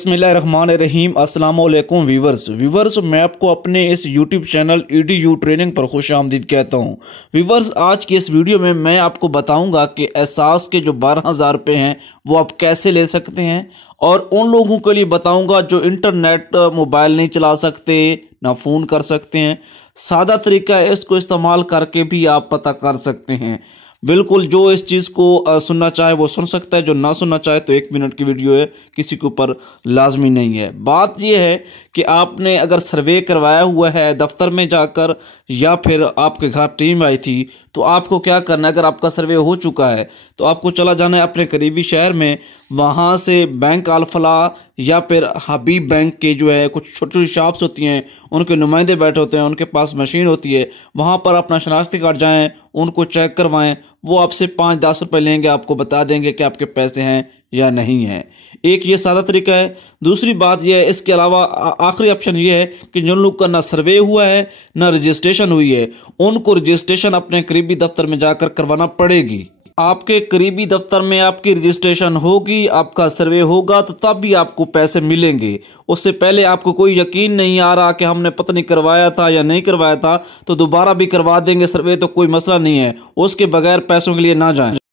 बिस्मिल्लाहिर्रहमानिर्रहीम। अस्सलामुअलैकुम वीवर्स, मैं आपको अपने इस यूट्यूब चैनल EDU ट्रेनिंग पर खुशामदीद कहता हूँ। वीवर्स, आज की इस वीडियो में मैं आपको बताऊंगा कि एहसास के जो 12,000 रुपये हैं वो आप कैसे ले सकते हैं, और उन लोगों के लिए बताऊंगा जो इंटरनेट मोबाइल नहीं चला सकते, ना फ़ोन कर सकते हैं। सादा तरीका है, इसको इस्तेमाल करके भी आप पता कर सकते हैं। बिल्कुल, जो इस चीज़ को सुनना चाहे वो सुन सकता है, जो ना सुनना चाहे तो 1 मिनट की वीडियो है, किसी के ऊपर लाजमी नहीं है। बात यह है कि आपने अगर सर्वे करवाया हुआ है दफ्तर में जाकर या फिर आपके घर टीम आई थी, तो आपको क्या करना है, अगर आपका सर्वे हो चुका है तो आपको चला जाना है अपने करीबी शहर में। वहाँ से बैंक अल-फलाह या फिर हबीब बैंक के जो है कुछ छोटी छोटी शॉप्स होती हैं, उनके नुमाइंदे बैठे होते हैं, उनके पास मशीन होती है, वहाँ पर अपना शनाख्ती कार्ड जाएं, उनको चेक करवाएं। वो आपसे 5-10 रुपये लेंगे, आपको बता देंगे कि आपके पैसे हैं या नहीं हैं। एक ये सादा तरीका है। दूसरी बात यह है, इसके अलावा आखिरी ऑप्शन ये है कि जिन लोग का ना सर्वे हुआ है ना रजिस्ट्रेशन हुई है, उनको रजिस्ट्रेशन अपने करीबी दफ्तर में जाकर करवाना पड़ेगी। आपके करीबी दफ्तर में आपकी रजिस्ट्रेशन होगी, आपका सर्वे होगा, तो तब भी आपको पैसे मिलेंगे। उससे पहले आपको कोई यकीन नहीं आ रहा कि हमने पता नहीं करवाया था या नहीं करवाया था, तो दोबारा भी करवा देंगे सर्वे, तो कोई मसला नहीं है। उसके बगैर पैसों के लिए ना जाएं।